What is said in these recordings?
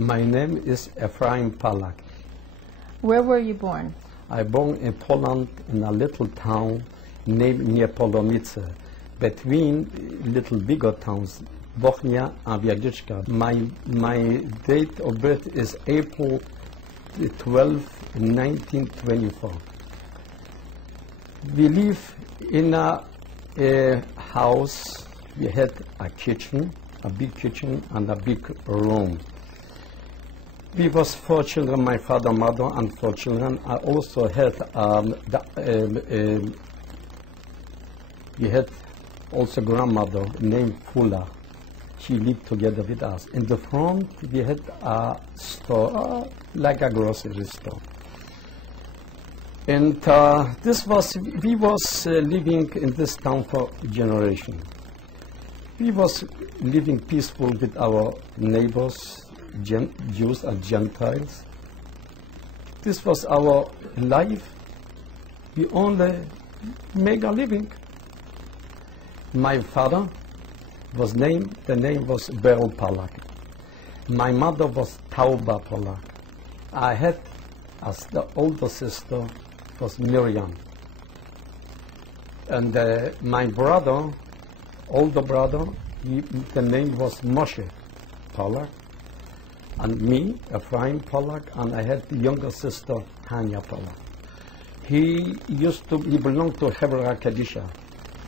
My name is Efraim Pollak. Where were you born? I born in Poland in a little town named near Polomice, between little bigger towns, Bochnia and Wieliczka. My date of birth is April 12, 1924. We live in a house. We had a kitchen, a big kitchen and a big room. We was 4 children, my father, mother, and 4 children. I also had we had also grandmother named Fula. She lived together with us. In the front, we had a store, like a grocery store. And we was living in this town for a generation. We was living peaceful with our neighbors, Jews and Gentiles. This was our life. We only make a living. My father was named, the name was Efraim Pollak. My mother was Tauba Pollak. I had, as the older sister, was Miriam. And my brother, older brother, the name was Moshe Pollak. And me, Efraim Pollak, and I had the younger sister, Hanya Pollak. He belonged to Hebra Kadisha.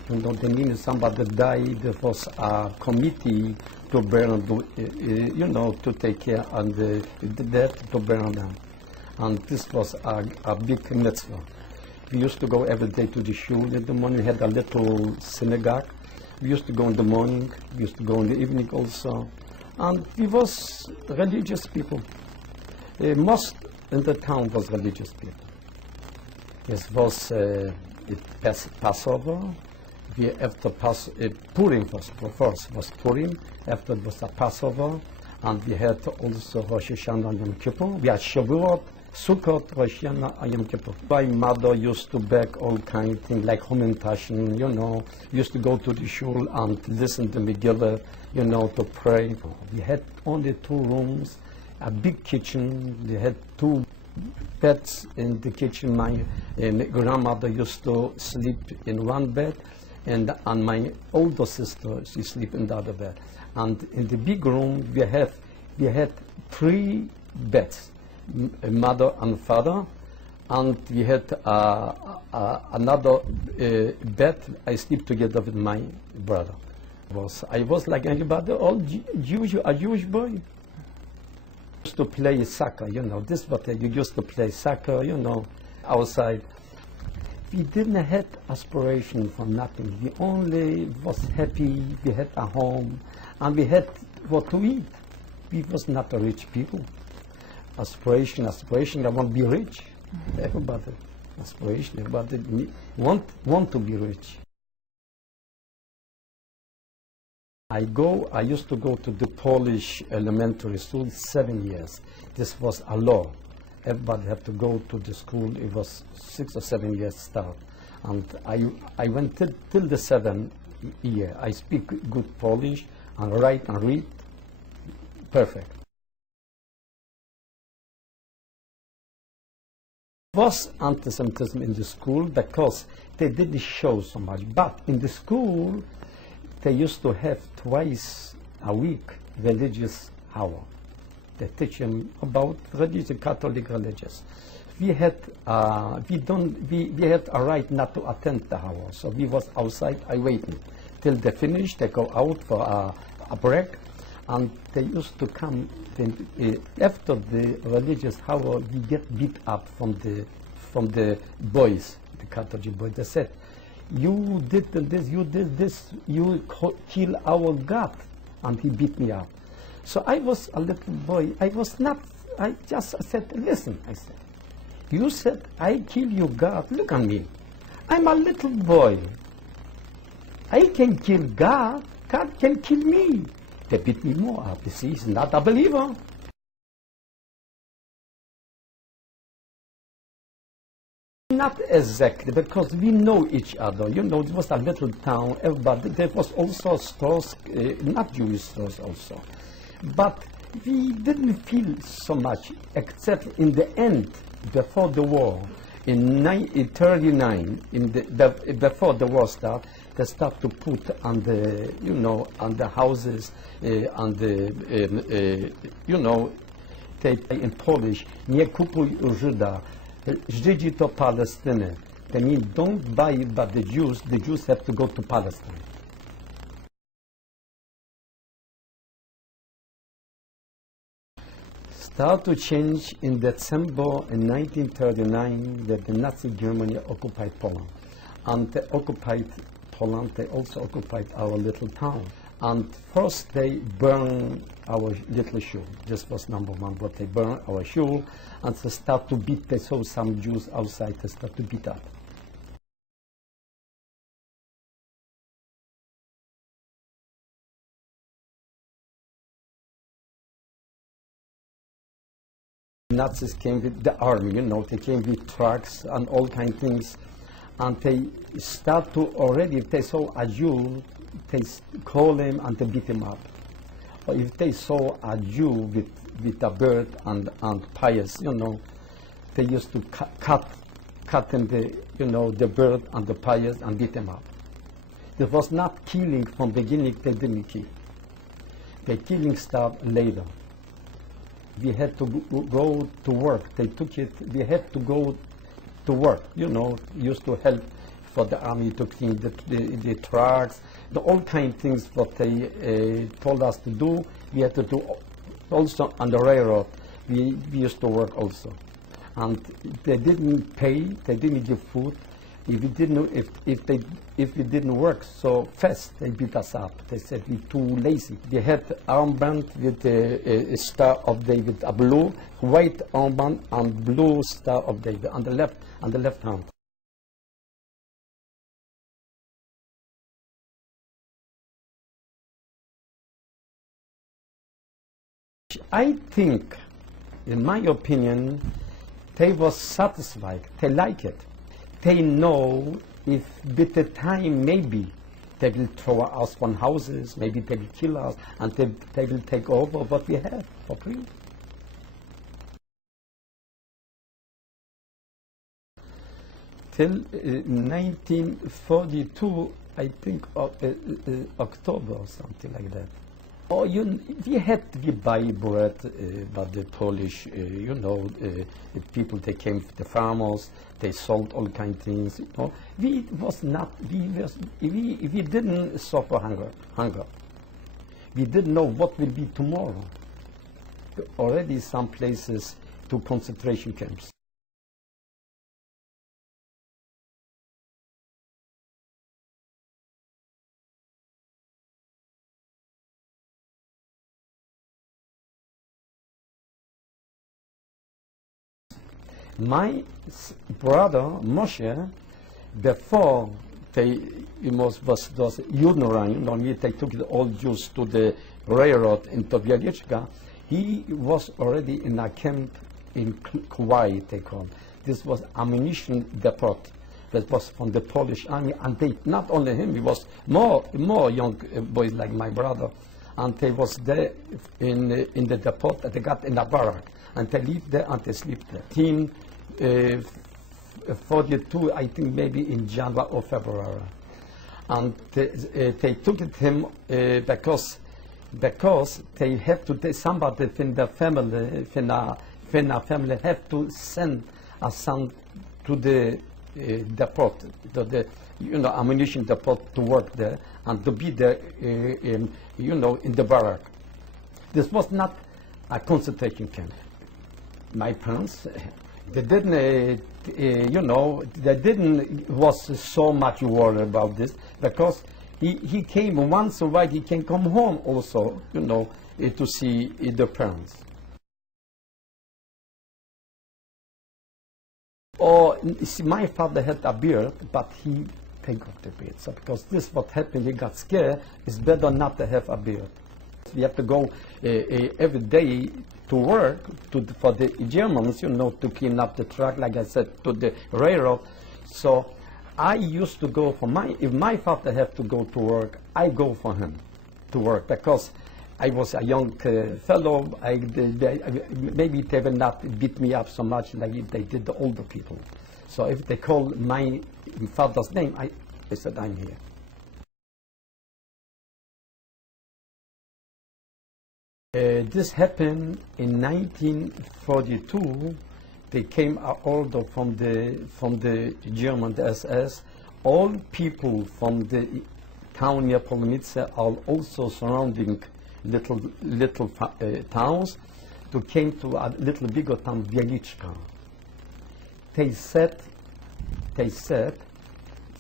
You know, the meaning somebody died, there was a committee to burn, to take care of the dead, to burn them. And this was a big mitzvah. We used to go every day to the shul. In the morning we had a little synagogue. We used to go in the morning, we used to go in the evening also. And we was religious people. Most in the town was religious people. It was Passover. After Purim was Purim. After it was a Passover. And we had also Rosh Hashanah and Yom Kippur. We had Shavuot, Sukkot, Rosh Hashanah and Yom Kippur. My mother used to bake all kind of things like Humentashen, used to go to the shul and listen to Megillah, to pray. We had only 2 rooms, a big kitchen. We had 2 beds in the kitchen. My grandmother used to sleep in one bed, and my older sister, she sleep in the other bed. And in the big room, we had 3 beds, mother and father, and we had another bed. I sleep together with my brother. I was like anybody, a Jewish boy. Used to play soccer, this what you used to play soccer, outside. We didn't have aspiration for nothing. We only was happy, we had a home, and we had what to eat. We was not a rich people. Aspiration, I want to be rich. Everybody, aspiration, everybody want to be rich. I used to go to the Polish elementary school 7 years. This was a law. Everybody had to go to the school. It was 6 or 7 years start. And I went till the 7th year. I speak good Polish and write and read perfect. There was anti-Semitism in the school because they didn't show so much. But in the school, they used to have twice a week religious hour. They teach them about religion, Catholic religious. We had a right not to attend the hour, so we was outside. I waited till they finish. They go out for a break, and they used to come. After the religious hour, we get beat up from the boys, the Catholic boys. They said, "You did this, you did this, you kill our God," and he beat me up. So I was a little boy. I just said, "Listen," I said, "you said I kill you, God. Look at me. I'm a little boy. I can kill God. God can kill me." They beat me more up. You see, he's not a believer. Not exactly, because we know each other. It was a little town. Everybody. There was also stores, not Jewish stores also. But we didn't feel so much, except in the end, before the war, in 1939, before the war started, they start to put on the, on the houses, on the, they in Polish, nie kupuj u Żyda, Żydzi to Palestynę. They mean don't buy it by the Jews have to go to Palestine. Start to change in December in 1939 that the Nazi Germany occupied Poland. And they occupied Poland, they also occupied our little town. And first they burned our little shul. This was number one, but they burned our shul and they start to beat, they saw some Jews outside, they start to beat up. Nazis came with the army, they came with trucks and all kind of things. And they start to already, if they saw a Jew, they call him and they beat him up. Or if they saw a Jew with a bird and pious, they used to cut him the bird and the pious and beat him up. It was not killing from the beginning, they didn't kill. The killing started later. We had to go to work. They took it, we had to go to work, used to help for the army to clean the trucks, all kind of things what they told us to do. We had to do also on the railroad. We used to work also. And they didn't pay, they didn't give food. If we didn't work so fast, they beat us up. They said we're too lazy. We had armband with a Star of David, a blue, white armband and blue Star of David on the left hand. I think, in my opinion, they was satisfied. They like it. They know if with the time maybe they will throw us from houses, maybe they will kill us, and they will take over what we have for free. Till 1942, I think October or something like that. Oh, we had to buy bread, but the Polish, the people, they came, the farmers, they sold all kind of things. We didn't suffer hunger. We didn't know what will be tomorrow. Already some places to concentration camps. My brother Moshe, before they was ignorant, they took all Jews to the railroad in Tobielichka, he was already in a camp in Kuwait, they called. This was ammunition depot that was from the Polish army, and they, not only him, he was more young boys like my brother, and they was there in the depot, they got in a barrack, and they lived there and they slept there. 1942, I think maybe in January or February. And they took him because they have to take somebody from the family, family have to send a son to the depot, to the ammunition depot to work there and to be there in the barrack. This was not a concentration camp. My parents, they didn't, was so much worried about this because he came once a while, he can come home also, to see the parents. Or my father had a beard, but he take off the beard. So because this what happened, he got scared. It's better not to have a beard. We have to go every day to work for the Germans, to clean up the truck, like I said, to the railroad. So I used to go for if my father had to go to work, I go for him to work because I was a young fellow. Maybe they will not beat me up so much like they did the older people. So if they call my father's name, I said, I'm here. This happened in 1942. They came an order from the German SS. All people from the town near Polomice are also surrounding little towns to came to a little bigger town, Wieliczka. They said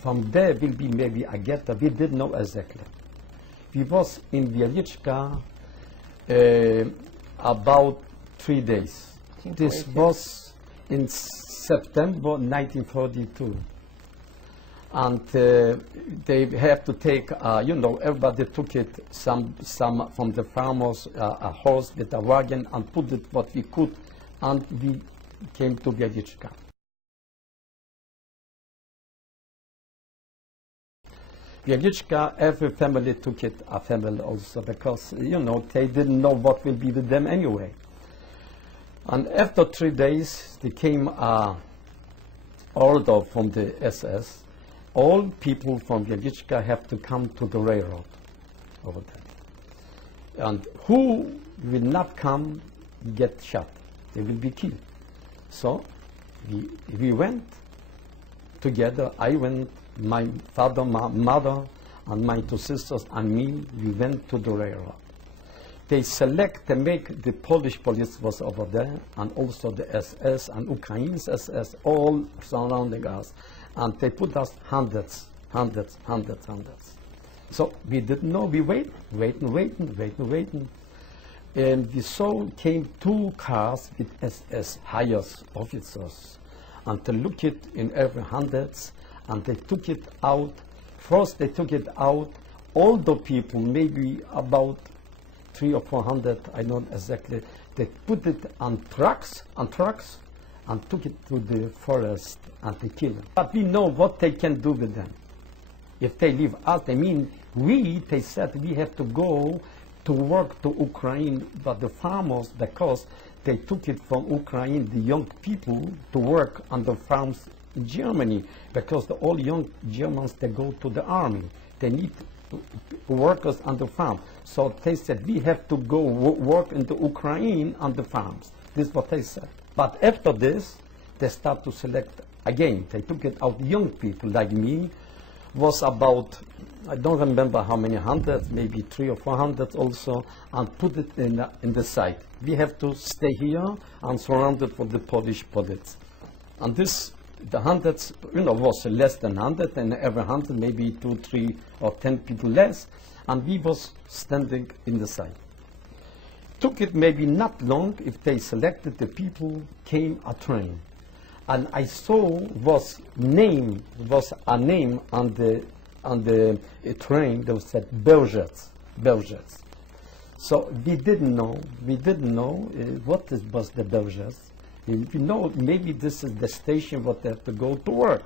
from there will be maybe a ghetto. We didn't know exactly. We was in Wieliczka about 3 days. This was in September 1942. And they have to take, everybody took it, some from the farmers, a horse with a wagon, and put it what we could, and we came to Wieliczka. Wieliczka, every family took it, a family also, because, they didn't know what will be with them anyway. And after 3 days, there came an order from the SS. All people from Wieliczka have to come to the railroad over there. And who will not come, get shot. They will be killed. So we went together. I went, my father, my mother, and my 2 sisters, and me, we went to the railroad. They make the Polish police was over there, and also the SS and Ukraine's SS, all surrounding us. And they put us hundreds. So we didn't know, we waiting. And we saw came 2 cars with SS higher officers. And they looked it in every hundreds, and they took it out. First they took it out, older people, maybe about 300 or 400, I don't exactly. They put it on trucks, and took it to the forest and they killed them. But we know what they can do with them. If they leave us, they said we have to go to work to Ukraine, but the farmers, because they took it from Ukraine, the young people, to work on the farms in Germany, because all young Germans, they go to the army. They need workers on the farm. So they said, we have to go work in the Ukraine on the farms. This is what they said. But after this, they start to select again. They took it out. Young people like me was about, I don't remember how many hundreds, maybe 300 or 400 also, and put it in the side. We have to stay here and surrounded for the Polish police. And this, the hundreds, was less than 100, and every 100 maybe 2, 3, or 10 people less, and we was standing in the side. Took it maybe not long. If they selected the people, came a train, and I saw was a name on the train that said Belzec. So we didn't know what was the Belzec. We know maybe this is the station what they have to go to work.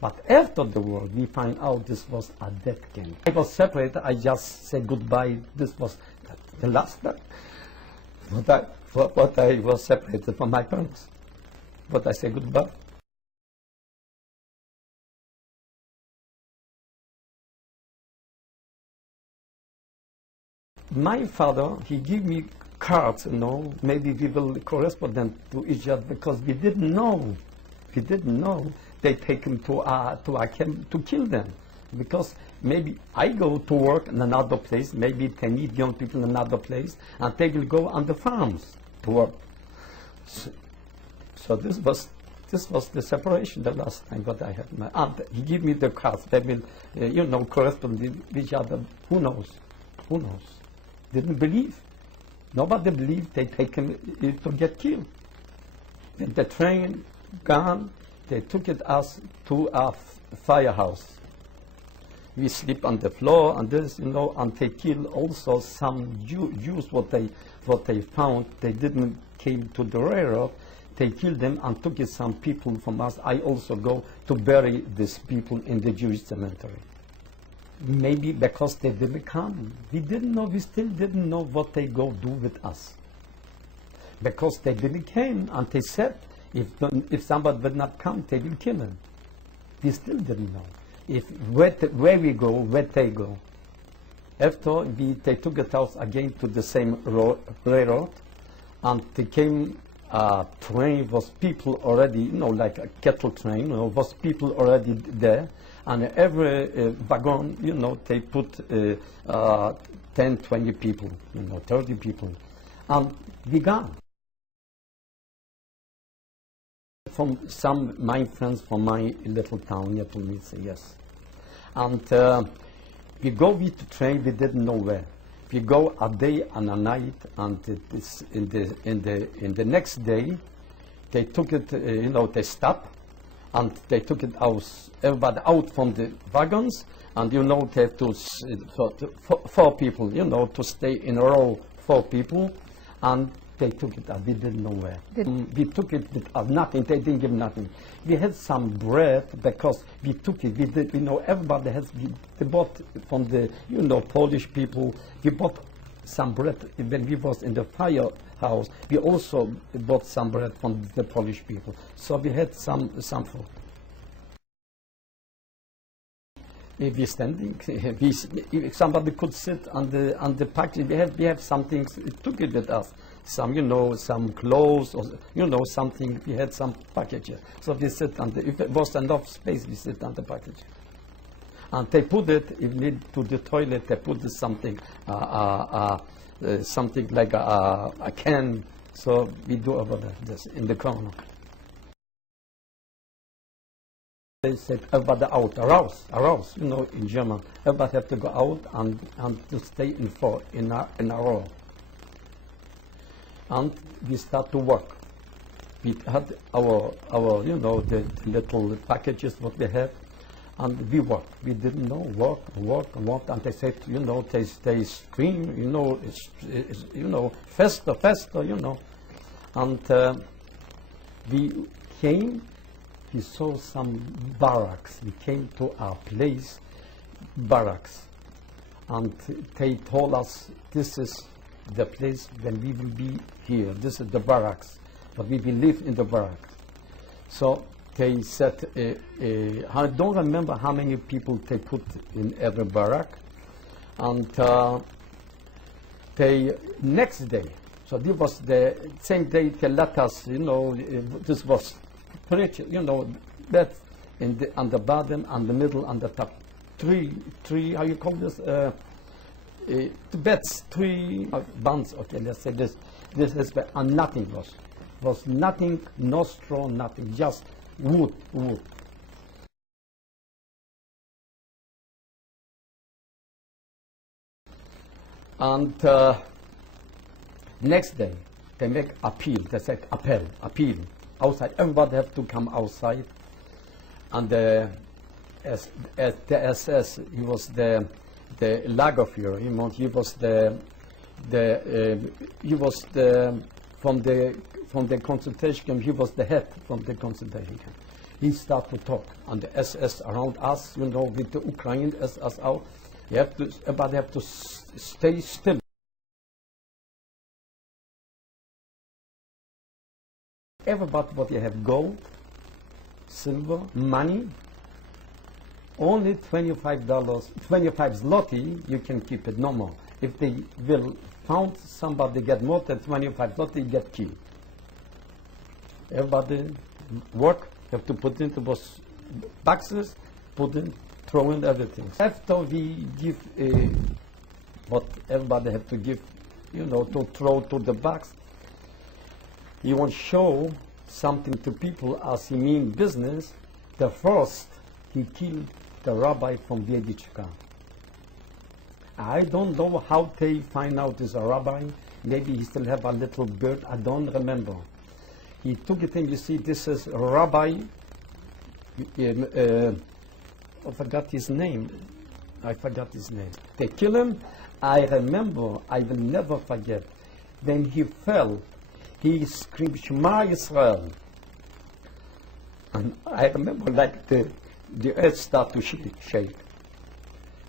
But after the war, we find out this was a death camp. I was separated. I just said goodbye. This was the last time. What I was separated from my parents. But I say goodbye. My father, he gave me cards, maybe we will correspond to each other, because we didn't know. They take him to a camp to kill them. Because maybe I go to work in another place, maybe they need young people in another place, and they will go on the farms to work. So this was the separation the last time that I had. My aunt, he gave me the cards. They will, correspond with each other. Who knows? Didn't believe. Nobody believed they take him to get killed. When the train gone, they took us to a firehouse. We sleep on the floor, and this, and they killed also some Jews. What they found, they didn't came to the railroad. They killed them and took some people from us. I also go to bury these people in the Jewish cemetery. maybe because they didn't come. We didn't know, we still didn't know what they go do with us. Because they didn't came, and they said, if somebody would not come, they will kill him. We still didn't know. Where we go, where they go. After they took it out again to the same railroad, and they came train was people already, like a cattle train, was people already there, and every wagon, they put 10, 20 people, 30 people, and we gone. From some my friends from my little town here to me say yes, and we go with the train. We didn't know where. We go a day and a night, and in the next day, they took it. They stopped, and they took it out. Everybody out from the wagons, and they have to four people. To stay in a row, 4 people, and they took it out. We didn't know where. We took it with nothing. They didn't give nothing. We had some bread because we took it. We did. Everybody has. They bought from the Polish people. We bought some bread when we was in the firehouse. We also bought some bread from the Polish people. So we had some food. If we're standing, if somebody could sit on the package, we have some things. It took it with us. Some, some clothes, or, something. We had some packages. So we sit on if it was enough space, we sit on the package. And they put it, if need to the toilet, they put something, something like a can. So we do over there, this in the corner. They said, everybody out, arouse, in German. Everybody have to go out and to stay in a row. And we start to work. We had our the little packages what we have, and we work. We didn't know work, and they said, they scream, faster, and we came. We saw some barracks. We came to our place, barracks, and they told us this is the place when we will be here. This is the barracks, but we will live in the barracks. So they said, I don't remember how many people they put in every barrack, and next day, so this was the same day they let us, this was pretty, that on the bottom, on the middle, on the top. Three, how you call this? Beds, 3 bunds. Okay, let's say this is, and nothing was nothing, no straw, nothing, just wood. And next day, they make appeal. They said appeal. Outside, everybody have to come outside. And the SS, he was the Lagerführer. He was from the concentration camp. He was the head from the concentration camp. He started to talk, and the SS around us, with the Ukraine SS out. Everybody have to stay still. Everybody what you have gold, silver, money. Only $25, 25 zloty, you can keep it no more. If they will found somebody get more than 25 zloty, get killed. Everybody work, have to put into those boxes, put in, throw in everything. After we give what everybody have to give, to throw to the box, he won't show something to people as he mean business. The first, he killed the rabbi from Biedichka. I don't know how they find out this rabbi. Maybe he still have a little bird. I don't remember. He took it in. You see, this is Rabbi. I forgot his name. They kill him. I remember. I will never forget. When he fell, he screamed, "Shema Yisrael." And I remember like the earth started to shake.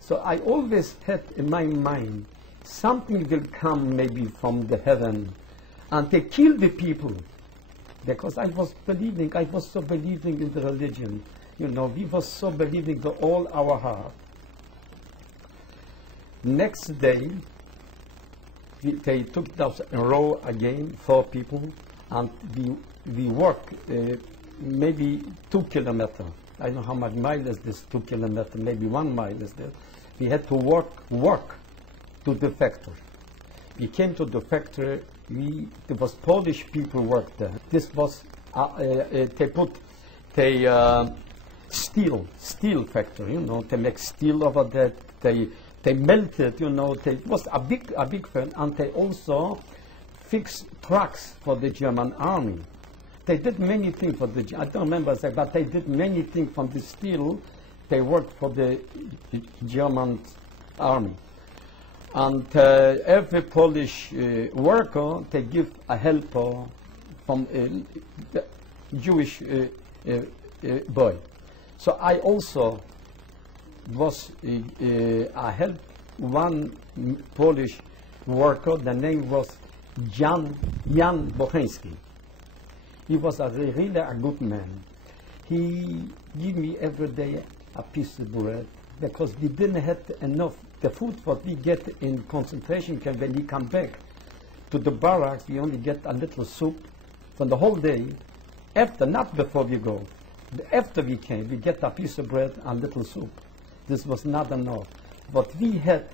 So I always had in my mind, something will come maybe from the heaven, and they kill the people. Because I was so believing in the religion. You know, we were so believing with all our heart. Next day, they took us in a row again, 4 people, and we walked maybe 2 kilometers. I don't know how much mile is this, 2 kilometers, maybe 1 mile is there. We had to walk to the factory. We came to the factory. There was Polish people worked there. This was steel factory. You know, they make steel over there. They melted. You know, it was a big firm, and they also fixed trucks for the German army. They did many things for the. I don't remember exactly, but they did many things from the steel. They worked for the German army. And every Polish worker, they give a helper from a Jewish boy. So I also was, I helped one Polish worker, the name was Jan Bocheński. He was really a good man. He gave me every day a piece of bread, because we didn't have enough. The food what we get in concentration camp, when we come back to the barracks, we only get a little soup for the whole day. After, not before we go, after we came, we get a piece of bread and little soup. This was not enough. But we had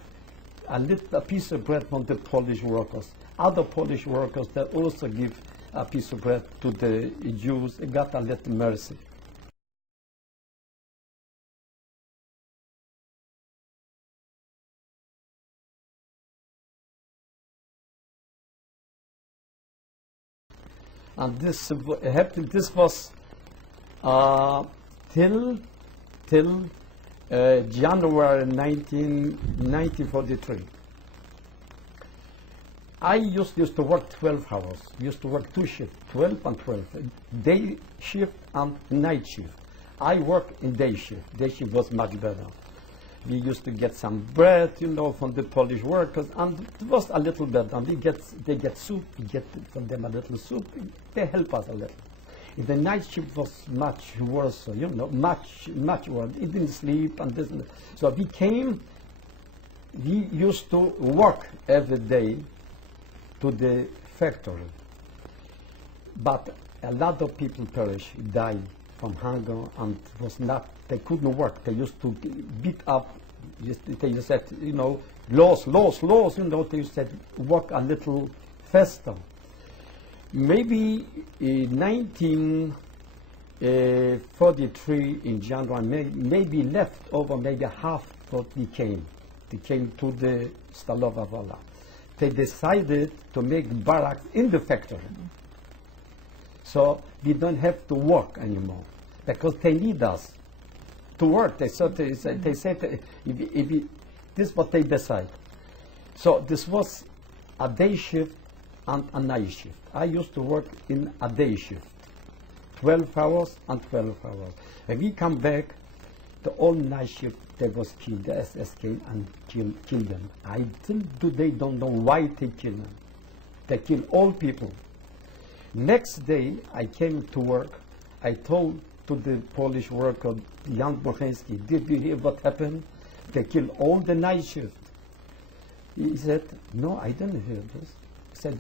a piece of bread from the Polish workers. Other Polish workers that also give a piece of bread to the Jews, got a little mercy. And this happened. This was till January 1943. I used to work 12 hours. Used to work 2 shifts, 12 and 12, day shift and night shift. I work in day shift. Day shift was much better. We used to get some bread, you know, from the Polish workers, and it was a little better. And they get soup, we get from them a little soup. They help us a little. In the night shift was much worse, you know, much worse. It didn't sleep and this. So we used to walk every day to the factory. But a lot of people perished, died from hunger, and was not. They couldn't work. They used to beat up. They just said, you know, loss. You know, they said, walk a little faster. Maybe in 1943 in January, maybe left over, maybe half what we came. They came to the Stalowa Wola. They decided to make barracks in the factory. So we don't have to work anymore, because they need us to work. They said this is what they decide. So this was a day shift and a night shift. I used to work in a day shift, 12 hours and 12 hours. When we come back, the all night shift, they was killed. The SS came and killed them. I think they don't know why they killed them. They killed all people. Next day, I came to work. I told to the Polish worker, Jan Bocheński, did you hear what happened? They killed all the night shift. He said, no, I didn't hear this. He said,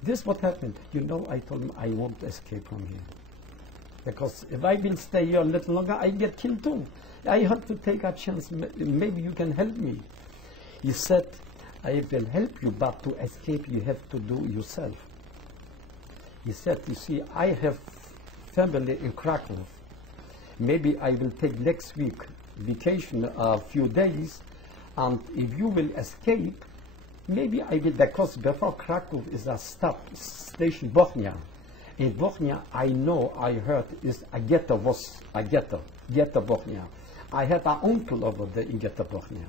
this what happened. You know, I told him, I won't escape from here. Because if I will stay here a little longer, I get killed too. I have to take a chance. Maybe you can help me. He said, I will help you, but to escape, you have to do yourself. He said, you see, I have family in Krakow. Maybe I will take next week vacation a few days, and if you will escape, maybe I will, because before Krakow is a station Bochnia. In Bochnia, I heard is a ghetto Bochnia. I had an uncle over there in ghetto Bochnia.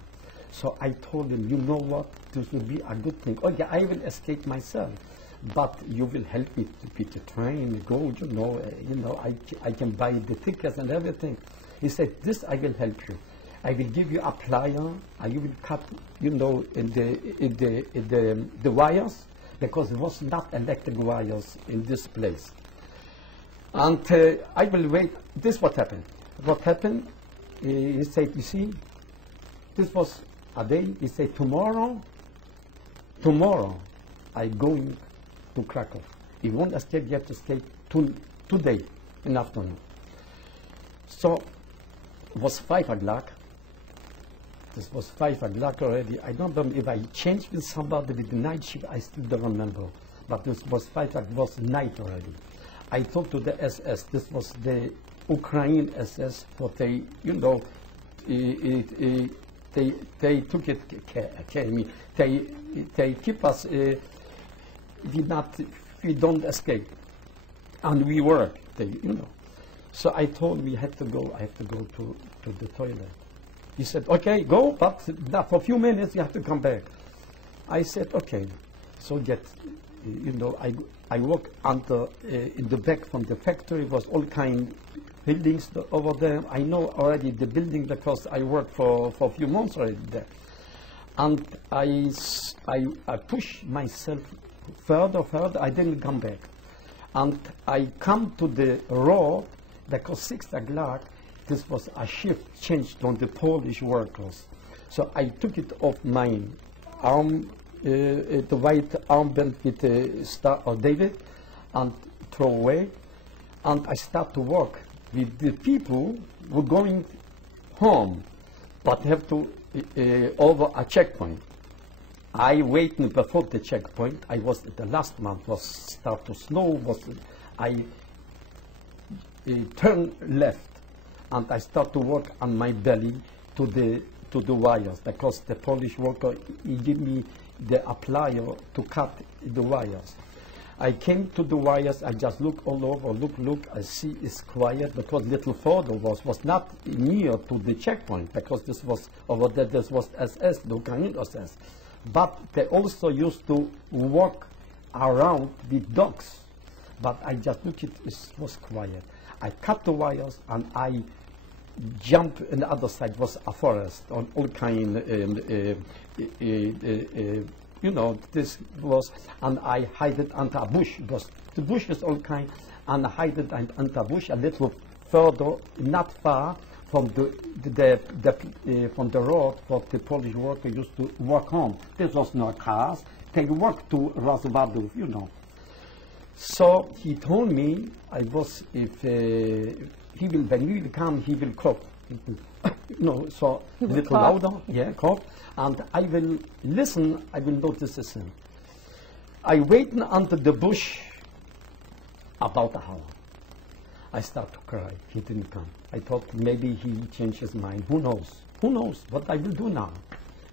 So I told him, you know what, this will be a good thing. Okay, I will escape myself, but you will help me to pick the train, go, you know, I can buy the tickets and everything. He said, this I will help you. I will give you a plier, and you will cut, you know, the wires, because there was not electric wires in this place. And I will wait. This is what happened. What happened, he said, you see, this was a day, he said, tomorrow, I going to Krakow. If you won't escape, you have to stay today in the afternoon. So it was 5 o'clock. This was 5 o'clock already. I don't know if I changed with somebody with the night shift, I still don't remember. But this was 5 o'clock, it was night already. I talked to the SS, this was the Ukraine SS, but they, you know, they took it care of me. They keep us, we don't escape. And we work, you know. So I told we had to go, I have to go to the toilet. He said, okay, go, but for a few minutes you have to come back. I said, okay. So you know, I walk under, in the back from the factory, was all kind buildings over there. I know already the building because I worked for a few months already there. And I pushed myself further, I didn't come back. And I come to the road, because 6 o'clock, this was a shift changed on the Polish workers. So I took it off my arm, the white armband with the Star of David, and throw away. And I start to walk with the people who were going home, but have to over a checkpoint. I waited before the checkpoint. I was the last month was start to snow. I turned left, and I start to walk on my belly to the wires, because the Polish worker, he gave me the plier to cut the wires. I came to the wires, I just look all over, look, I see it's quiet, because little further was not near to the checkpoint, because this was over there, this was SS, the Ukrainian SS. But they also used to walk around with dogs. But I just looked, it was quiet. I cut the wires and I jumped, and the other side was a forest on all kind, you know, this was, and I hid it under a bush, because the bush is all kind, and I hid it under a bush a little further, not far from from the road where the Polish worker used to walk home. There was no cars. They walked to Rozwadów, you know. So he told me, if he will, when he will come, he will cough. No, so a little louder, yeah, cough, and I will listen, I will notice the sound. I waited under the bush about an hour. I start to cry. He didn't come. I thought maybe he changed his mind. Who knows? Who knows what I will do now?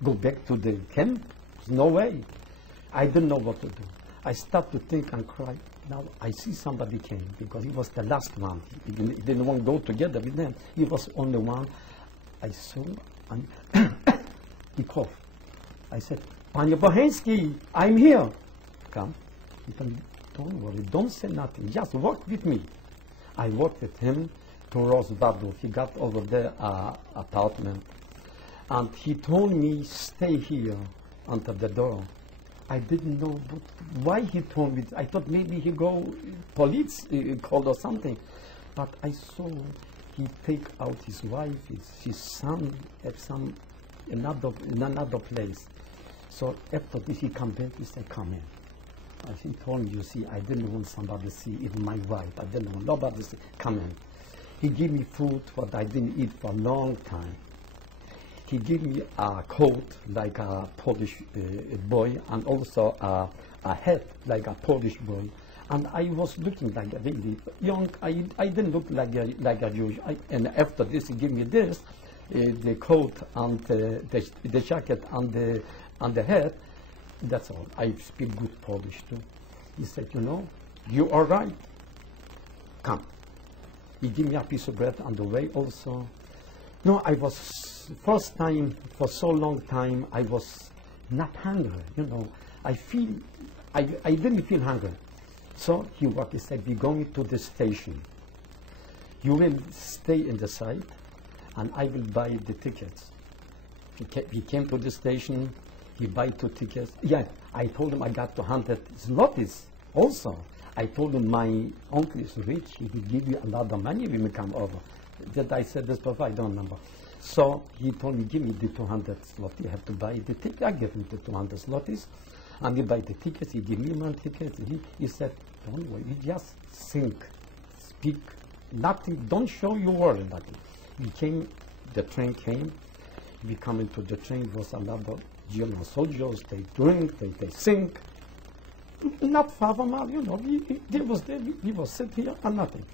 Go back to the camp? No way. I didn't know what to do. I start to think and cry. Now I see somebody came, because he was the last one. He didn't want to go together with them. He was only one. I saw, and he coughed. I said, Panie Bocheński, I'm here. Come. He told me, don't worry, don't say nothing. Just walk with me. I walked with him to Rozwadów. He got over there apartment. And he told me, stay here under the door. I didn't know why he told me. I thought maybe he go police called or something. But I saw he take out his wife, his son at in another place. So after this he come back, he said, come in. He told me, you see, I didn't want somebody to see, even my wife. I didn't want nobody to see, come in. He gave me food what I didn't eat for a long time. He gave me a coat like a Polish boy, and also a hat like a Polish boy. And I was looking like a really young. I didn't look like a Jewish. And after this, he gave me this, the coat and the jacket and the hat. That's all. I speak good Polish too. He said, you know, you are right. Come. He gave me a piece of bread on the way also. No, I was, first time, for so long time, I was not hungry, you know. I didn't feel hungry. So he said, we're going to the station. You will stay in the side, and I will buy the tickets. He came to the station, he buy 2 tickets. Yeah, I told him I got 200 zlotys also. I told him my uncle is rich, he will give you a lot of money when we come over. That I said this before, I don't remember. So he told me, give me the 200 zlotys, you have to buy the ticket. I gave him the 200 zlotys, and he buy the tickets, he gave me my tickets. He said, don't worry, you just think, speak, nothing, don't show your word, nothing. The train came, we come into the train, was a lot of German soldiers, they drink, they sing. Not far from us, you know, he was there, we was sitting here and nothing.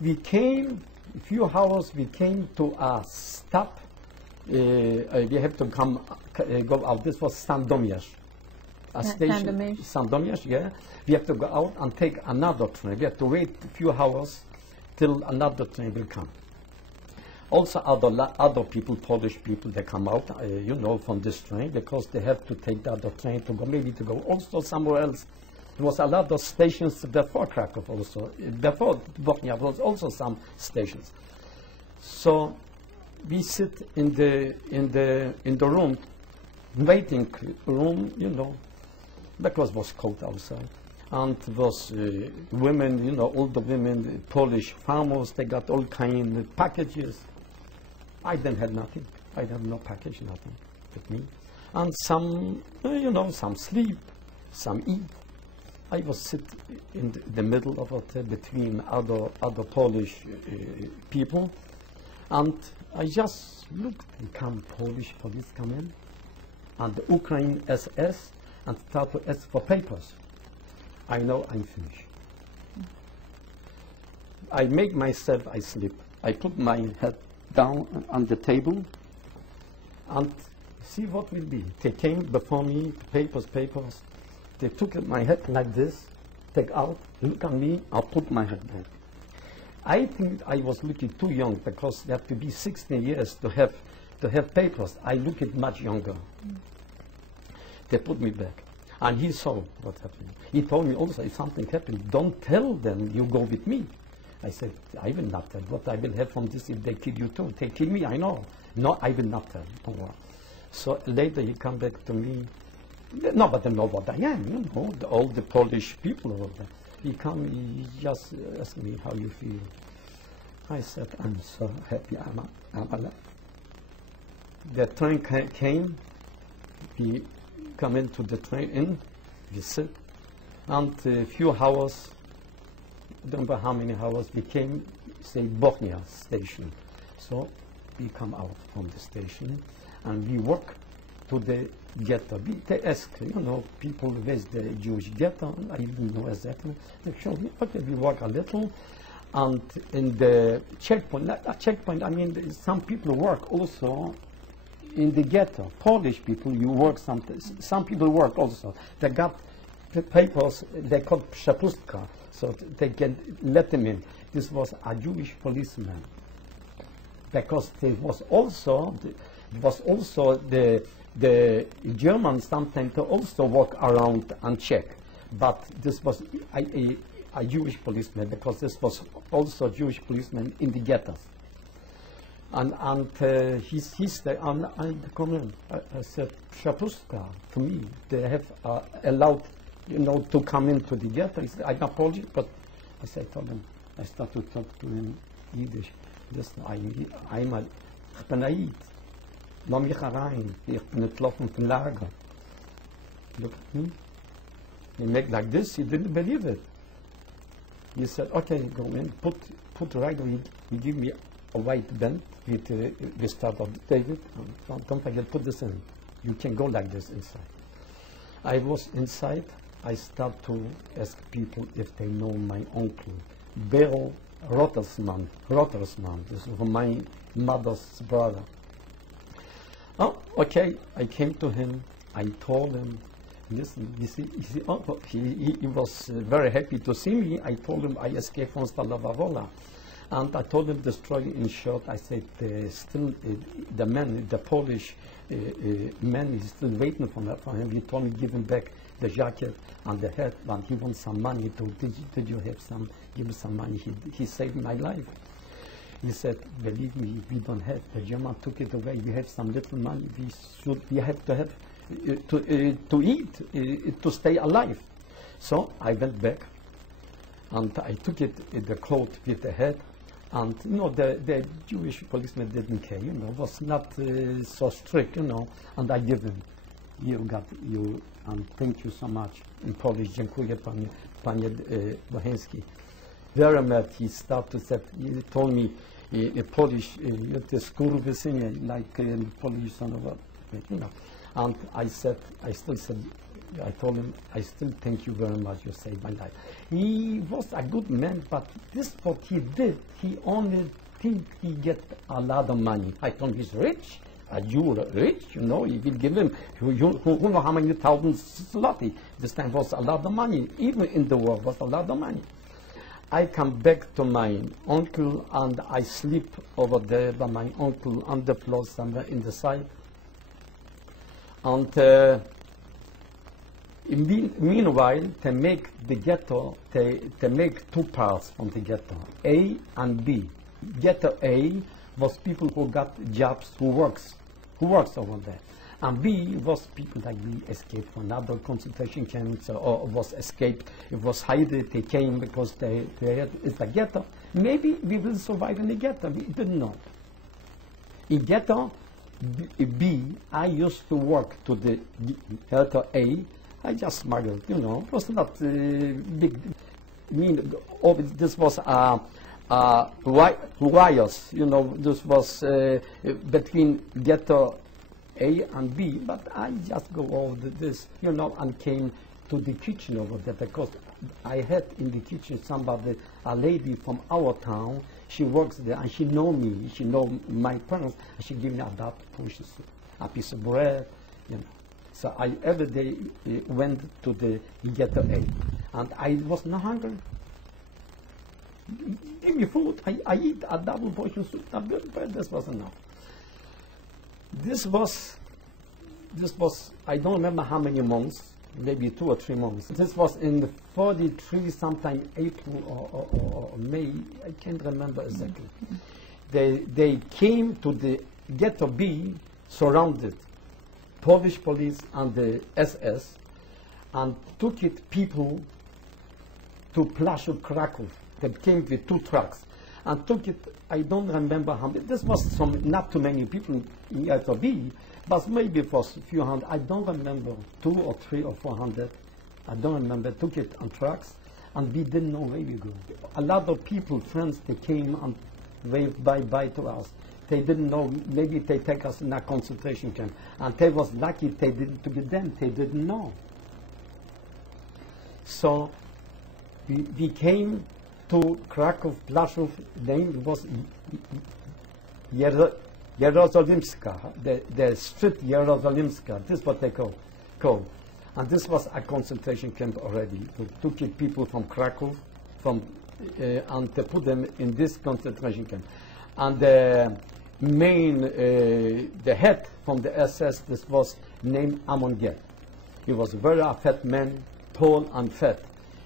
We came, a few hours, we came to a stop. We have to go out. This was Sandomierz. A station, Sandomierz, yeah. We have to go out and take another train. We have to wait a few hours till another train will come. Also, other people, Polish people, they come out, you know, from this train because they have to take the other train to go, maybe to go also somewhere else. There was a lot of stations before Krakow also. Before Bochnia, there was also some stations. So we sit in the room, waiting room, you know, because it was cold outside. And it was women, you know, older women, Polish farmers, they got all kind of packages. I didn't have nothing. I had no package, nothing with me. And some, you know, some sleep, some eat. I was sit in the middle of it between other Polish people. And I just looked, and come Polish police come in, and the Ukraine SS, and start to ask for papers. I know I'm finished. I make myself, I sleep. I put my head down on the table and see what will be. They came before me, papers. They took my head like this, take out, look at me, I'll put my head back. I think I was looking too young because you have to be 16 years to have papers. I look it much younger. They put me back. And he saw what happened. He told me also, if something happens, don't tell them you go with me. I said, I will not tell. What I will have from this if they kill you too. They kill me, I know. No, I will not tell. Don't worry. So later he come back to me. Nobody know what I am, you know, all the Polish people over there. He come, he just asked me how you feel. I said, I'm so happy I'm alive. The train came, we come into the train, we sit, and a few hours, I don't know how many hours, we came, say, Bochnia station. So we come out from the station, and we walk to the ghetto. They ask, you know, people, where's the Jewish ghetto? I didn't know exactly. They showed me, okay, we walk a little, and in the checkpoint, I mean, some people work also in the ghetto. Polish people, you work some people work also. They got the papers, they called przepustka, so they can let them in. This was a Jewish policeman, because there was also the Germans sometimes also walk around and check, but this was a Jewish policeman, because this was also Jewish policeman in the ghettos. And he's there, and I come in. I said, Przepustka, to me, they have allowed, you know, to come into the ghetto. He said, I'm not Polish, but I said, told him, I started to talk to him Yiddish. Listen, ich bin Aid. Lass mich herein. Ich bin entlaufen vom Lager. Look at me. He made like this, he didn't believe it. He said, okay, go in, put right, he gave me a white band with the start of David. Don't forget, put this in. You can go like this inside. I was inside. I start to ask people if they know my uncle, Beryl Rottersman. This is my mother's brother. Oh, okay. I came to him. I told him, listen, you see, oh, he was very happy to see me. I told him I escaped from Stalowa Wola. And I told him the story in short. I said, still the man, the Polish man is still waiting for him. He told me, give him back the jacket and the hat, and he wants some money. Did you have some, give me some money. He saved my life. He said, believe me, we don't have. The German took it away. We have some little money. We have to have to eat, to stay alive. So I went back, and I took the coat with the head, and the Jewish policeman didn't care, was not so strict, and I give him. You got you, and thank you so much. In Polish, dziękuję panie Bocheński. Very much. He started to say, he told me in Polish, the skurwysynie, like in Polish son of a, And I told him, I still thank you very much, you saved my life. He was a good man, but this what he did, he only think he get a lot of money. I told him he's rich. Are you rich? He will give him, who know how many thousand zloty. This time was a lot of money. Even in the war was a lot of money. I come back to my uncle, and I sleep over there by my uncle on the floor somewhere in the side. And meanwhile, they make the ghetto, they make two parts from the ghetto, A and B. Ghetto A was people who got jobs, who works over there. And B was people like me escaped from another concentration camps or was escaped. It was hidden. They came because they had, it's a ghetto. Maybe we will survive in the ghetto. We didn't know. In ghetto B, I used to work to the ghetto A. I just smuggled, it was not big. This was riots, this was between ghetto A and B, but I just go over this, and came to the kitchen over there because I had in the kitchen somebody, a lady from our town. She works there and she know me, she know my parents, and she give me about pushes, a piece of bread, So I every day went to the ghetto A, and I was not hungry. Give me food. I eat a double portion soup, but this was enough. This was, I don't remember how many months, maybe 2 or 3 months. This was in 43, sometime April or May, I can't remember exactly. They came to the ghetto B, surrounded, Polish police and the SS, and took people to Plaszu Kraków. They came with 2 trucks and took it. I don't remember how many. This was not too many people in ghetto B, but maybe it was a few hundred. I don't remember, 2 or 3 or 400. I don't remember. Took it on trucks, and we didn't know where we go. A lot of people, friends, they came and waved bye-bye to us. They didn't know. Maybe they take us in a concentration camp, and they was lucky. They didn't to get them. They didn't know. So we came to Kraków, Plaszów. Name was Jerozolimska, the street Jerozolimska. This is what they call. And this was a concentration camp already. To keep people from Kraków, and to put them in this concentration camp. And the main, the head from the SS, this was named Amon Get. He was a very fat man, tall and fat.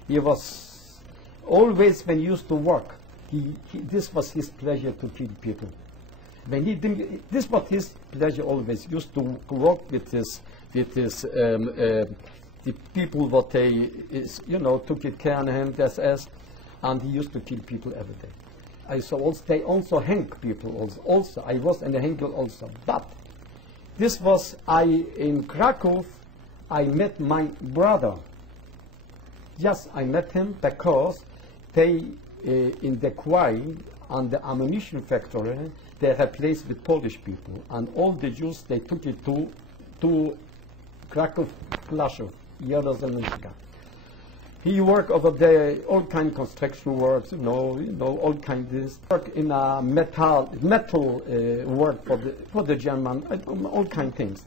He was always, when he used to work, this was his pleasure to kill people. When he didn't, this was his pleasure always. He used to work with the people what they, took it care of him, the SS, and he used to kill people every day. They also hang people also. I was in the Henkel also. But this was, in Kraków, I met my brother. Yes, I met him because they, in the quarry and the ammunition factory, they replaced with Polish people. And all the Jews, they took it to Kraków, Plaszów, Jerozolimska. He worked over there, all kind of construction works, all kind of this. Work in a metal work for the German, all kind of things.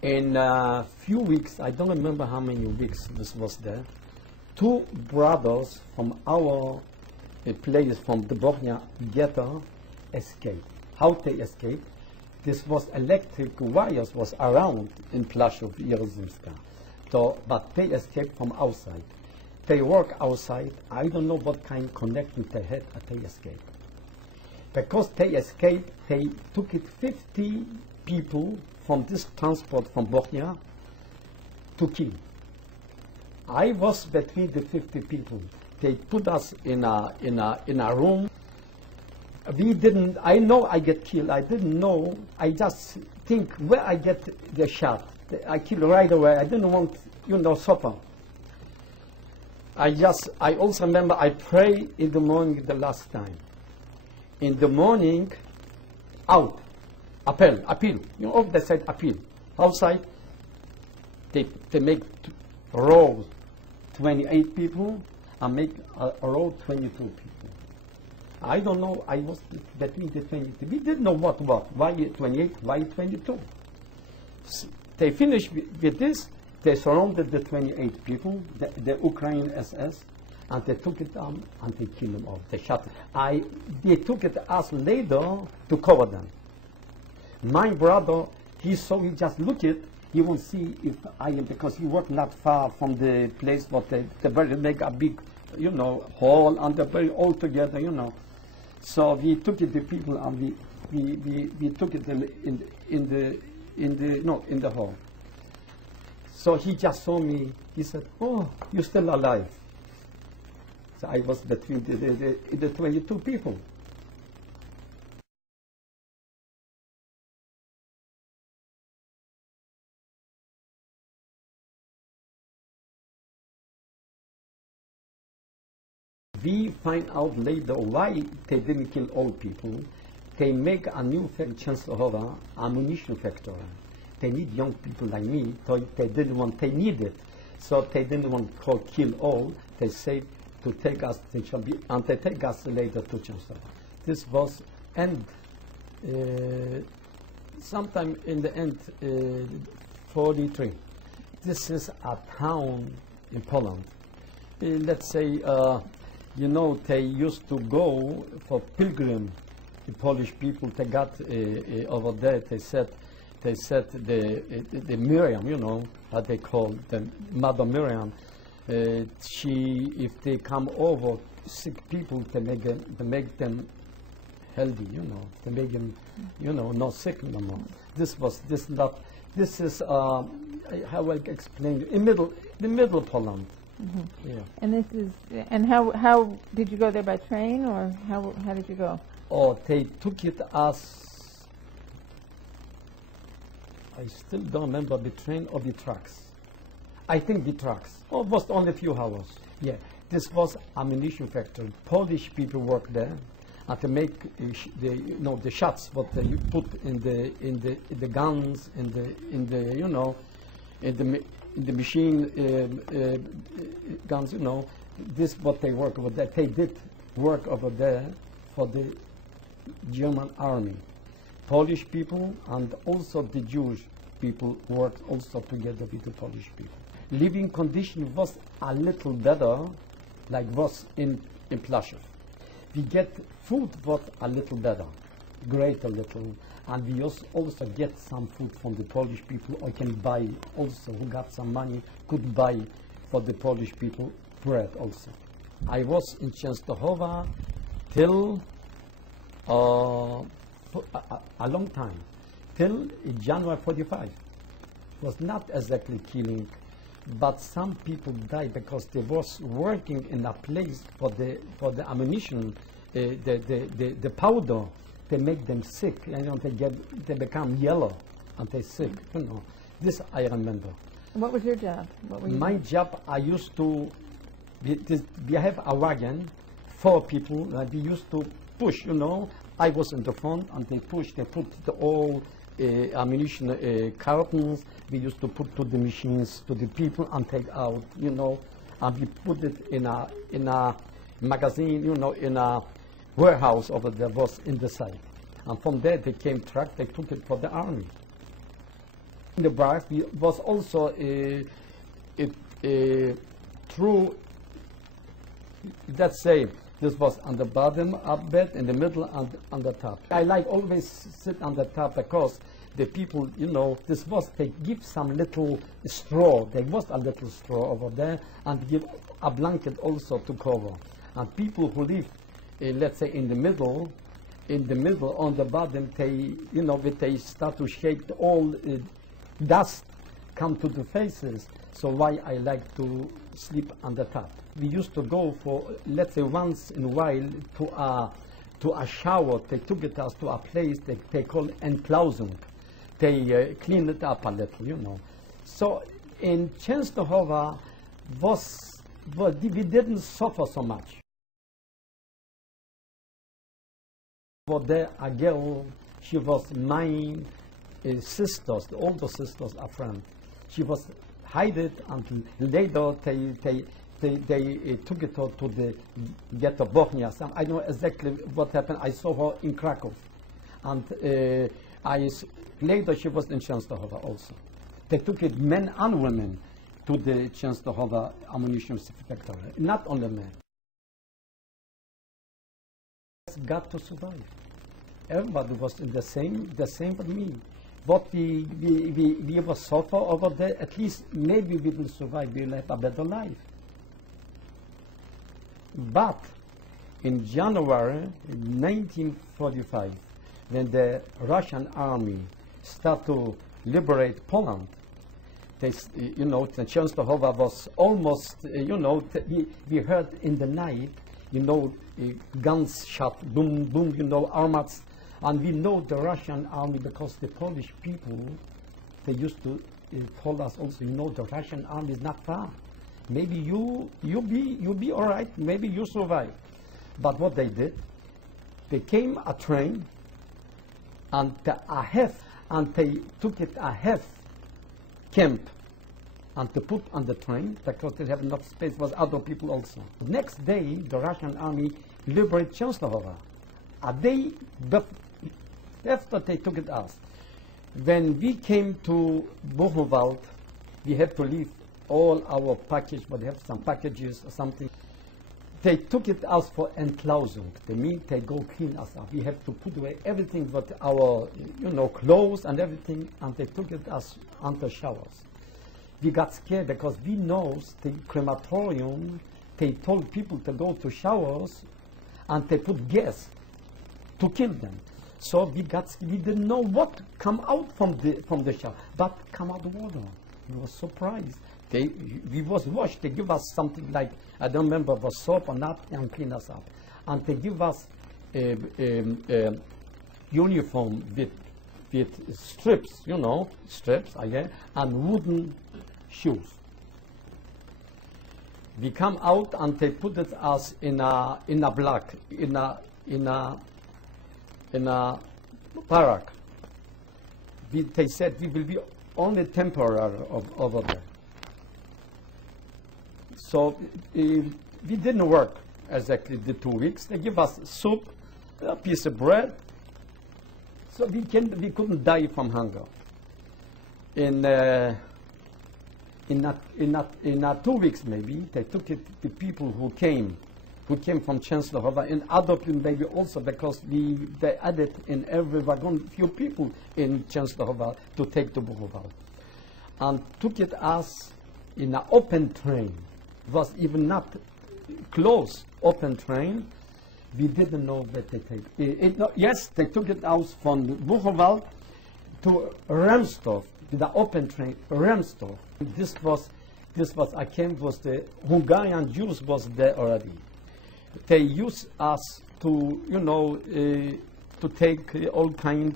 In a few weeks, I don't remember how many weeks this was there, 2 brothers from our place, from the Bochnia ghetto, escaped. How they escaped? This was electric wires was around in Plaszów, Jerozolimska. So, but they escaped from outside. they work outside. I don't know what kind of connection they had at they escape. Because they escaped, they took it 50 people from this transport from Bosnia to kill. I was between the 50 people. They put us in a room. We didn't, I know I get killed. I didn't know. I just think where I get the shot. I kill right away. I didn't want, suffer. I also remember I pray in the morning the last time. In the morning, out, appeal. They said appeal. Outside, they make row 28 people and make a row 22 people. I don't know, I was between the 22. We didn't know what, why 28, why 22. They finished with this, they surrounded the 28 people, the Ukrainian SS, and they took it down and they killed them all. They shot it. They took it as later to cover them. My brother, he just looked at, he won't see if I am, because he worked not far from the place, but they better make a big, hall and they bury all together, So we took it, the people, and we took it in the hall. So he just saw me, he said, "Oh, you're still alive." So I was between the 22 people. We find out later why they didn't kill all people. They make a new Chancellor ammunition factory. They need young people like me. They need it. So they didn't want to kill all. They say to take us, and they take us later to Chancellor. This was sometime in the end, 43. This is a town in Poland. Let's say, they used to go for pilgrim. The Polish people, they got over there. They said the Miriam, what they call the Mother Miriam. If they come over sick people, they make them healthy. They make them, not sick no more. This is how I explain it. The middle Poland. Mm-hmm. Yeah. And how did you go there, by train, or how did you go? Oh, they took it as, I still don't remember, the train or the trucks. I think the trucks. Oh, it was only a few hours. Yeah, this was ammunition factory. Polish people work there, and to make the shots what you put in the guns, in the machine guns. This what they work over there. They did work over there for the German army. Polish people and also the Jewish people worked also together with the Polish people. Living condition was a little better, like was in Plaszow. We get food was a little better, great a little, and we also get some food from the Polish people. I can buy also, who got some money, could buy for the Polish people bread also. I was in Częstochowa till a long time, till January 45. It was not exactly killing, but some people died because they was working in a place for the ammunition, the powder. They make them sick, they become yellow and they sick. This I remember. What was your job? My job, I used to. We have a wagon, 4 people, and we used to push. I was in the front, and they push. They put the all ammunition cartons. We used to put to the machines, to the people, and take out. And we put it in a magazine. In a warehouse over there was in the side. And from there they came truck. They took it for the army. In the barracks was also through. Let's say this was on the bottom of bed, in the middle, and on the top. I like always sit on the top because the people, this was, they give some little straw. There was a little straw over there, and give a blanket also to cover. And people who live, let's say, in the middle, on the bottom, they, you know, they start to shake, all dust come to the faces. So why I like to sleep on the top. We used to go for, let's say, once in a while to a shower. They took it us to a place they call Entlausung. They clean it up a little, you know. So in Częstochowa we didn't suffer so much. For there, a girl, she was my sisters, the older sisters, a friend. She was hidden until later they took it to the ghetto Bochnia. I know exactly what happened. I saw her in Krakow. And later she was in Częstochowa also. They took it, men and women, to the Częstochowa ammunition factory. Not only men. Got to survive. Everybody was in the same with me. What we will suffer over there, at least maybe we will survive, we will have a better life. But in January 1945, when the Russian army started to liberate Poland, they, you know, Częstochowa was almost, you know, we heard in the night, you know, guns shot, boom, boom, you know, armats. And we know the Russian army because the Polish people, they used to told us also, you know, the Russian army is not far. Maybe you be all right, maybe you survive. But what they did, they came a train and they took it a half camp and to put on the train because they have enough space for other people also. The next day, the Russian army liberated Częstochowa. A day after they took it us. When we came to Buchenwald, we had to leave all our package, but they have some packages or something. They took it us for Entlausung. They mean they go clean us up. We have to put away everything but our, you know, clothes and everything, and they took it us under showers. We got scared because we know the crematorium, they told people to go to showers and they put gas to kill them. So we didn't know what come out from the shower, but come out water. We were surprised. We was washed. They give us something like, I don't remember, was soap or not, and clean us up. And they give us a uniform with strips, you know, and wooden shoes. We come out and they put it us in a block, in a barrack. They said we will be only temporary over there. So we didn't work exactly the 2 weeks. They give us soup, a piece of bread, so we couldn't die from hunger. In 2 weeks maybe, they took it, the people who came from Częstochowa, and other people maybe also, because they added in every wagon few people in Częstochowa to take to Buchenwald. And took it us in an open train. It was even not close, open train. We didn't know that they take. Yes, they took it out from Buchenwald to Remstorf, with the open train, Remstorf. This was I came, was the Hungarian Jews was there already. They used us to, you know, to take all kind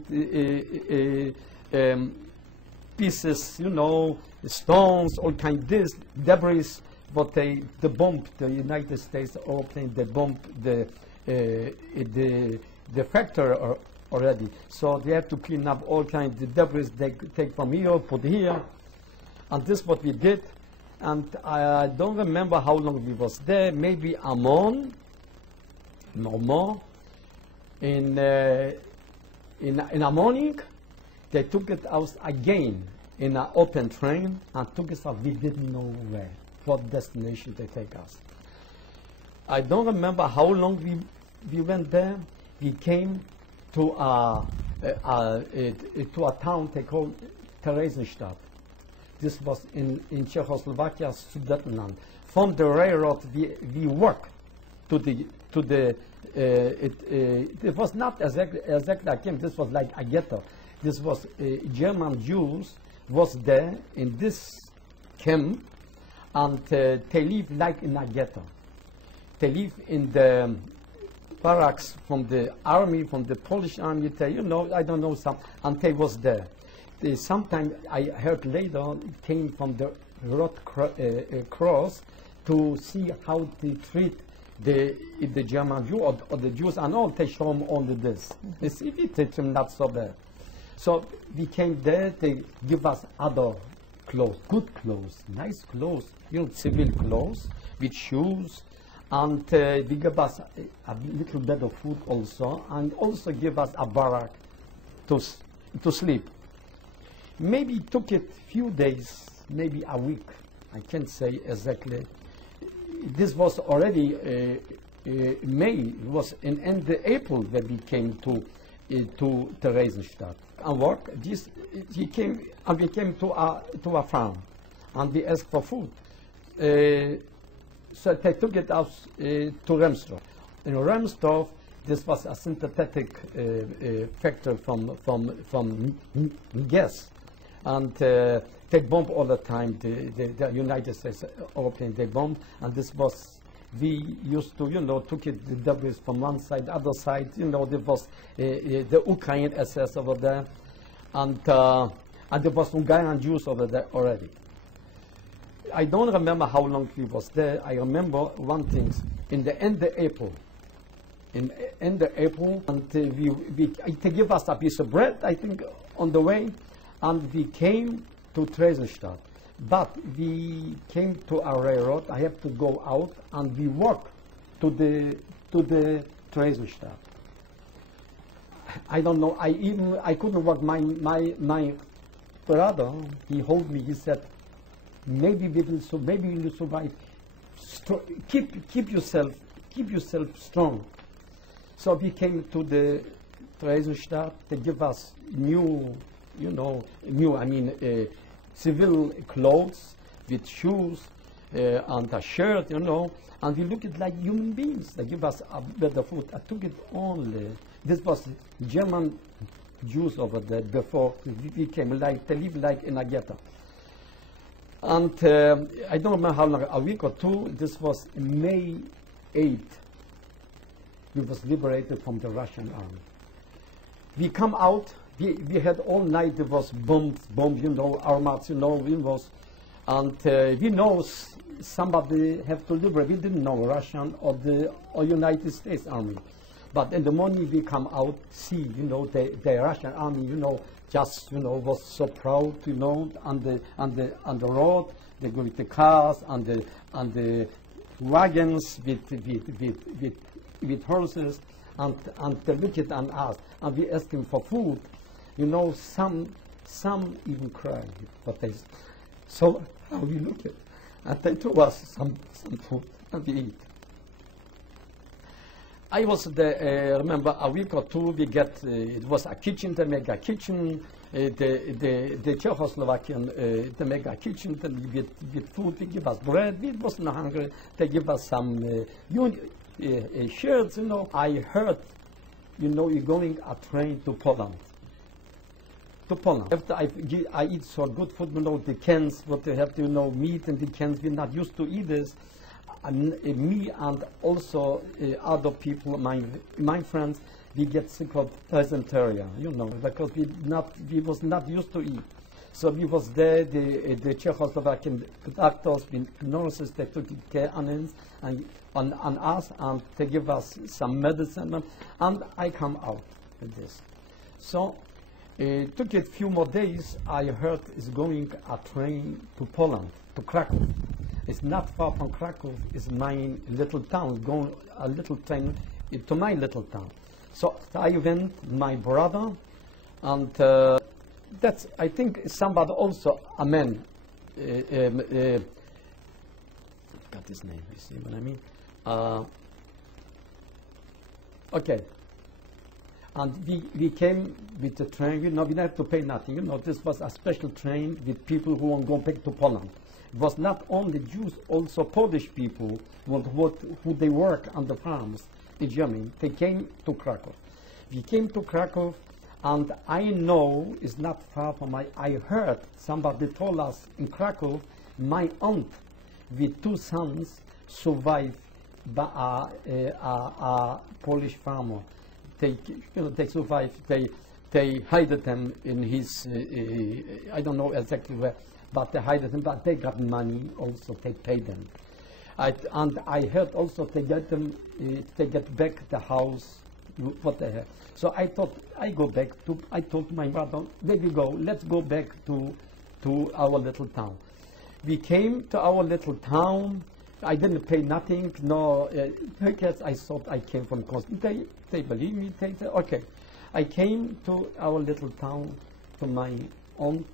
pieces, you know, stones, all kind this debris. But they bombed the United States airplane. They bombed the factory already. So they have to clean up all kinds of debris. They take from here, put here, and this is what we did. And I don't remember how long we was there. Maybe a month, no more. In the morning, they took it out again in an open train and took us out. We didn't know where, what destination they take us. I don't remember how long we went there. We came to a town they call Theresienstadt. This was in Czechoslovakia, Sudetenland. From the railroad, we worked to the it was not exactly a camp. This was like a ghetto. This was German Jews was there in this camp, and they live like in a ghetto. They live in the barracks from the army, from the Polish army. They, you know, I don't know some, and they was there. Sometimes I heard later it came from the Red Cross to see how they treat the German Jew or the Jews and all. They show them only this. They see we treat them not so bad. So we came there. They give us other clothes, good clothes, nice clothes, you know, civil clothes with shoes, and they give us a little bit of food also, and also give us a barrack to sleep. Maybe it took it few days, maybe a week. I can't say exactly. This was already May. It was in end of April when we came to Theresienstadt and work. We came to a farm, and we asked for food. So they took it out to Remsdorf. In Remsdorf, this was a synthetic factory from gas. And they bomb all the time. The United States airplane, they bomb, and this was, we used to, you know, took it, the debris from one side, other side, you know, there was the Ukraine SS over there, and there was Hungarian Jews over there already. I don't remember how long we was there. I remember one thing, in the end of April, and they give us a piece of bread, I think, on the way, and we came to Theresienstadt. But we came to a railroad. I have to go out, and we walk to the Theresienstadt. I don't know. I couldn't walk. My brother, he hold me. He said, maybe we will survive. Keep yourself strong. So we came to the Theresienstadt. They give us new, civil clothes with shoes and a shirt, you know, and we look at like human beings. They give us a better food. I took it only. This was German Jews over there before we came. Like they live like in a ghetto. And I don't remember how long, a week or two. This was May 8th. We was liberated from the Russian army. We come out. We had all night, there was bombs, you know, armats, you know, we was, and we know somebody have to liberate. We didn't know Russian or United States army, but in the morning we come out, see, you know, the Russian army, you know, just, you know, was so proud, you know, on the road, they go with the cars and the wagons with horses, and they look at us, and we ask them for food. You know, some even cry, but they, so how we look at, and they throw us some food, and we eat. I was there, remember, a week or two, we get, it was a kitchen, they make a kitchen, the Czechoslovakian, they make a kitchen, they get food, they give us bread, we wasn't hungry, they give us some shirts, you know. I heard, you know, you're going a train to Poland. After I eat so good food, you know, the cans, what they have to, you know, meat and the cans, we're not used to eat this. And me and also other people, my friends, we get sick of dysentery, you know, because we was not used to eat. So we was there, the Czechoslovakian doctors, nurses, they took care on us, and they give us some medicine, and I come out with this. So it took it a few more days. I heard is going a train to Poland, to Krakow. It's not far from Krakow. It's my little town, going a little train to my little town. So I went, my brother, and that's, I think, somebody also, a man, I forgot his name, you see what I mean? Okay. And we came with the train. We didn't have to pay nothing. This was a special train with people who want to go back to Poland. It was not only Jews, also Polish people who they work on the farms in Germany. They came to Krakow. We came to Krakow, and I know it's not far from I heard somebody told us in Krakow, my aunt with 2 sons survived by a Polish farmer. They survived. They hid them in his. I don't know exactly where, but they hid them. But they got money also. They paid them. And I heard also they get them. They get back the house, what they have. So I thought I go back to. I told my brother, there we go. Let's go back to our little town. We came to our little town. I didn't pay nothing, no because I thought I came from Constantine. They believe me, they said, okay. I came to our little town, to my aunt,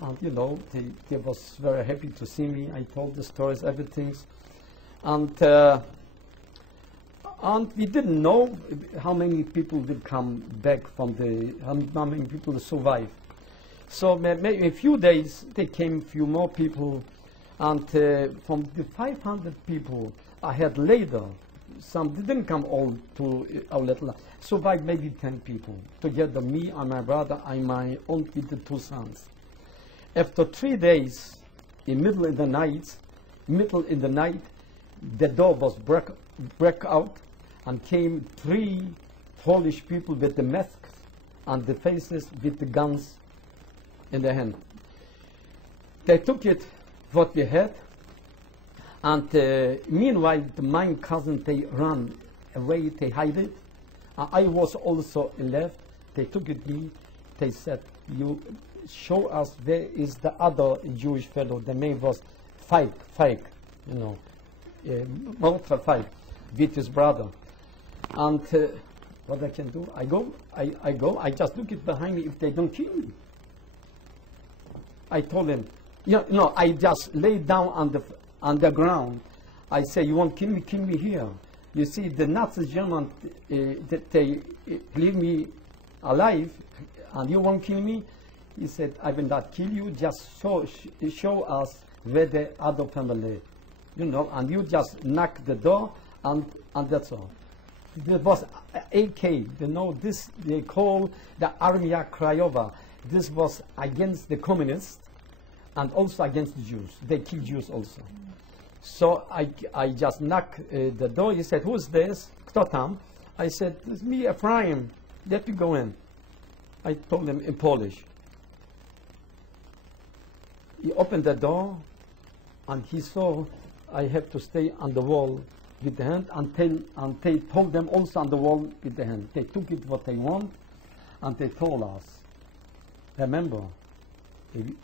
and they was very happy to see me. I told the stories, everything. And we didn't know how many people would come back from how many people survived. So maybe a few days, they came few more people. And from the 500 people I had later, some didn't come all to our little, survived maybe 10 people. Together, me and my brother and my aunt with the 2 sons. After 3 days, middle in the night, the door was break out, and came 3 Polish people with the masks and the faces with the guns in their hand. They took it, what we had, and meanwhile my cousin, they ran away, they hid it. I was also left. They took it me. They said, you show us where is the other Jewish fellow. The name was Fike, Walter Fike, with his brother. And what I can do, I go, I just look it behind me if they don't kill me. I told him, I just lay down on the ground. I say, you won't kill me here. You see, the Nazi German, they leave me alive, and you won't kill me. He said, I will not kill you, just show us where the other family, and you just knock the door, and that's all. There was AK, this they call the Armia Krajowa. This was against the communists and also against the Jews. They killed Jews also. So I just knocked the door. He said, who's this? Kto tam? I said, it's me, Efraim. Let me go in. I told him in Polish. He opened the door, and he saw I have to stay on the wall with the hand, and they told them also on the wall with the hand. They took it what they want, and they told us, remember,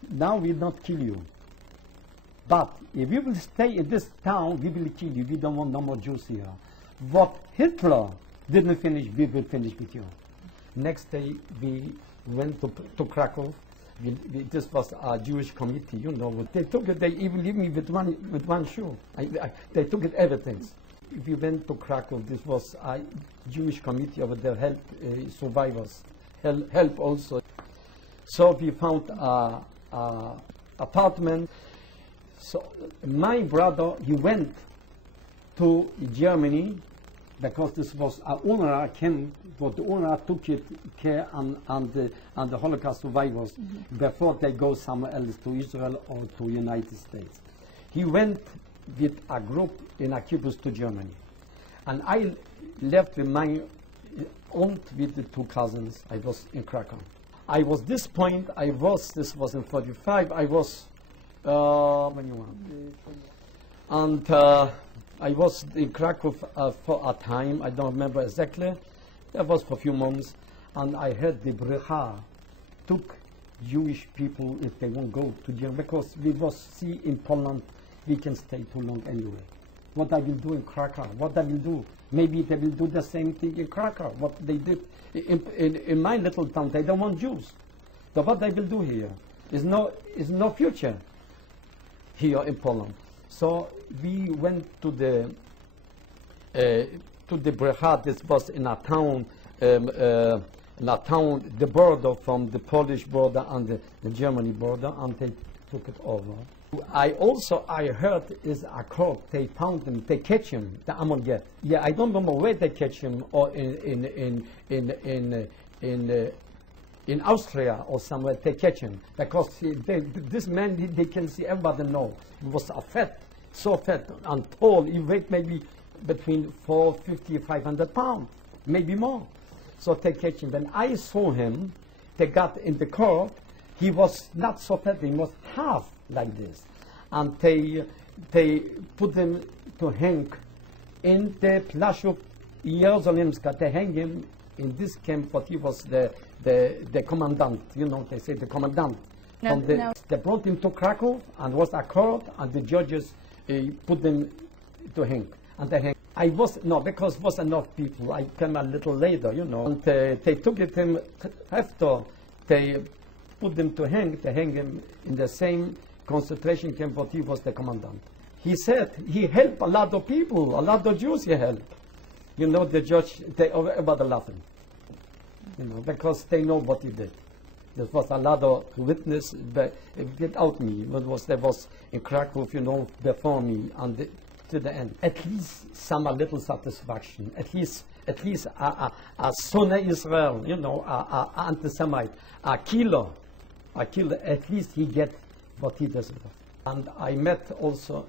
now we will not kill you. But if you will stay in this town, we will kill you. We don't want no more Jews here. What Hitler didn't finish, we will finish with you. Next day, we went to Krakow. This was a Jewish committee, They took it, they even leave me with one shoe. They took it everything. We went to Krakow. This was a Jewish committee over there, help survivors, help also. So we found an apartment. So my brother, he went to Germany because this was a UNRWA camp, but the UNRWA took care on the Holocaust survivors before they go somewhere else, to Israel or to United States. He went with a group in a kibbutz to Germany. And I left with my aunt with the 2 cousins. I was in Krakow. I was this point, this was in 45, I was, and I was in Krakow for a time, I don't remember exactly. That was for a few months, and I heard the Brecha took Jewish people if they won't go to Germany, because we see in Poland we can stay too long anyway. What I will do in Krakow, what I will do, maybe they will do the same thing in Krakow, what they did in my little town. They don't want Jews. So what they will do here is no future here in Poland. So we went to the Brecha. This was in a town in a town, the border from the Polish border and the Germany border, and they took it over. I heard is a court, they found him, they catch him, the Ammon-Get. Yeah, I don't remember where they catch him, or in Austria or somewhere, they catch him. Because this man, they can see, everybody know, he was so fat and tall, he weighed maybe between 450 500 pounds, maybe more. So they catch him. When I saw him, they got in the court, he was not so fat, he was half like this. And they put him to hang in the Plaszów Jerozolimska. They hang him in this camp, but he was the commandant, you know, they say the commandant. They brought him to Krakow, and was a court, and the judges put them to hang. And they hang. Because was enough people. I came a little later, you know. And they took him after they put them to hang. They hang him in the same concentration camp, but he was the commandant. He said he helped a lot of people, a lot of Jews he helped. You know, the judge, everybody laughing, you know, because they know what he did. There was a lot of witness without me. There was in Krakow, you know, before me, and to the end. At least some a little satisfaction. At least a son of Israel, you know, a anti-Semite, a killer. At least he get what he deserved. And I met also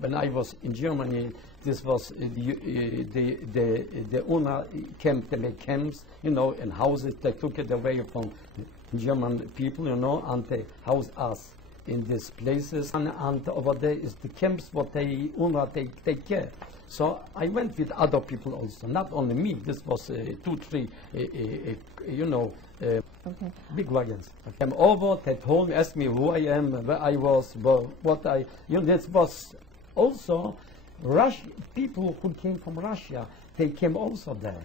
when I was in Germany. This was the owner camp. They made camps, you know, in houses. They took it away from German people, you know, and they housed us in these places. And over there is the camps what they owner take care. So I went with other people also, not only me. This was 2, 3, you know, big wagons. I came over. They told me, asked me who I am, where I was, what I. You know, this was also people who came from Russia. They came also there.